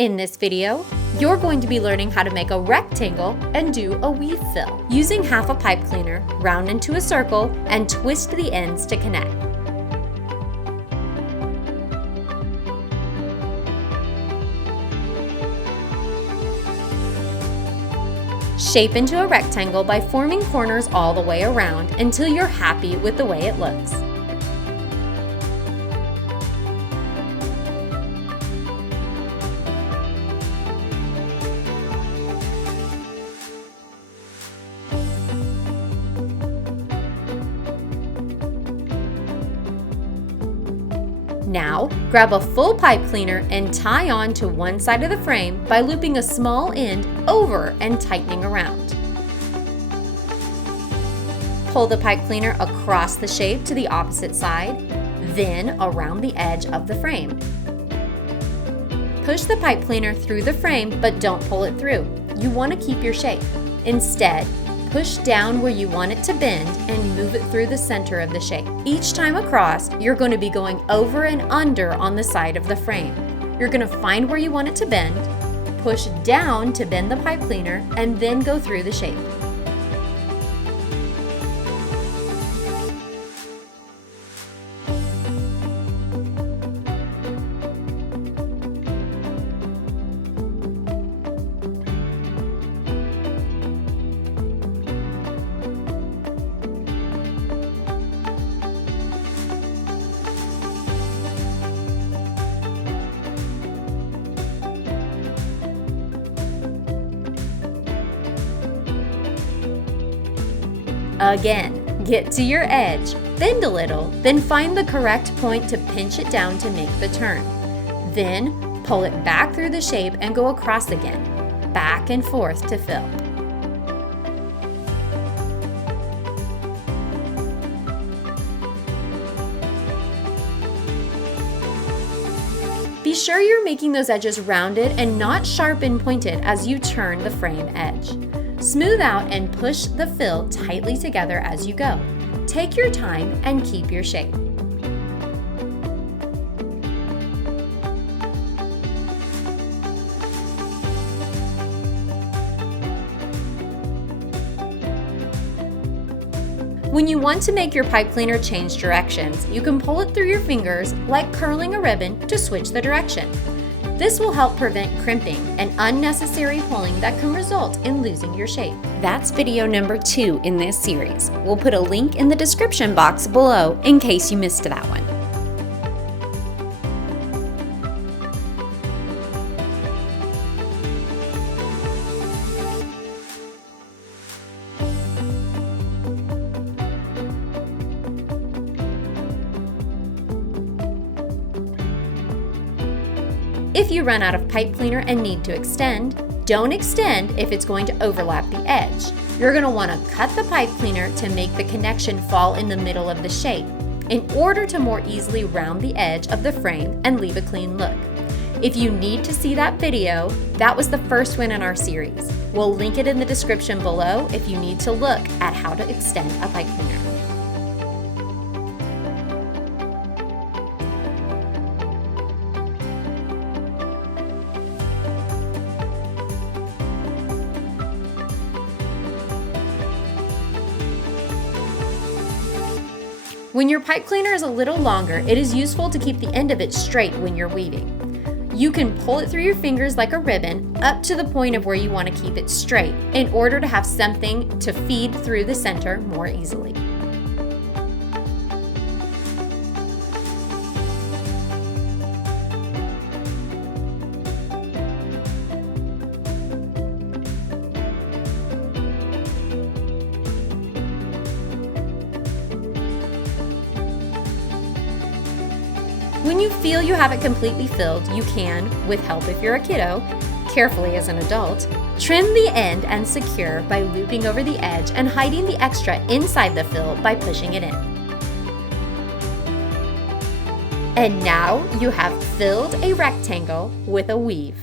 In this video, you're going to be learning how to make a rectangle and do a weave fill. Using half a pipe cleaner, round into a circle and twist the ends to connect. Shape into a rectangle by forming corners all the way around until you're happy with the way it looks. Now, grab a full pipe cleaner and tie on to one side of the frame by looping a small end over and tightening around. Pull the pipe cleaner across the shape to the opposite side, then around the edge of the frame. Push the pipe cleaner through the frame, but don't pull it through. You want to keep your shape. Instead, push down where you want it to bend and move it through the center of the shape. Each time across, you're going to be going over and under on the side of the frame. You're going to find where you want it to bend, push down to bend the pipe cleaner, and then go through the shape. Again, get to your edge, bend a little, then find the correct point to pinch it down to make the turn. Then, pull it back through the shape and go across again, back and forth to fill. Be sure you're making those edges rounded and not sharp and pointed as you turn the frame edge. Smooth out and push the fill tightly together as you go. Take your time and keep your shape. When you want to make your pipe cleaner change directions, you can pull it through your fingers like curling a ribbon to switch the direction. This will help prevent crimping and unnecessary pulling that can result in losing your shape. That's video number 2 in this series. We'll put a link in the description box below in case you missed that one. If you run out of pipe cleaner and need to extend, don't extend if it's going to overlap the edge. You're going to want to cut the pipe cleaner to make the connection fall in the middle of the shape, in order to more easily round the edge of the frame and leave a clean look. If you need to see that video, that was the first one in our series. We'll link it in the description below if you need to look at how to extend a pipe cleaner. When your pipe cleaner is a little longer, it is useful to keep the end of it straight when you're weaving. You can pull it through your fingers like a ribbon up to the point of where you want to keep it straight in order to have something to feed through the center more easily. When you feel you have it completely filled, you can, with help if you're a kiddo, carefully as an adult, trim the end and secure by looping over the edge and hiding the extra inside the fill by pushing it in. And now you have filled a rectangle with a weave.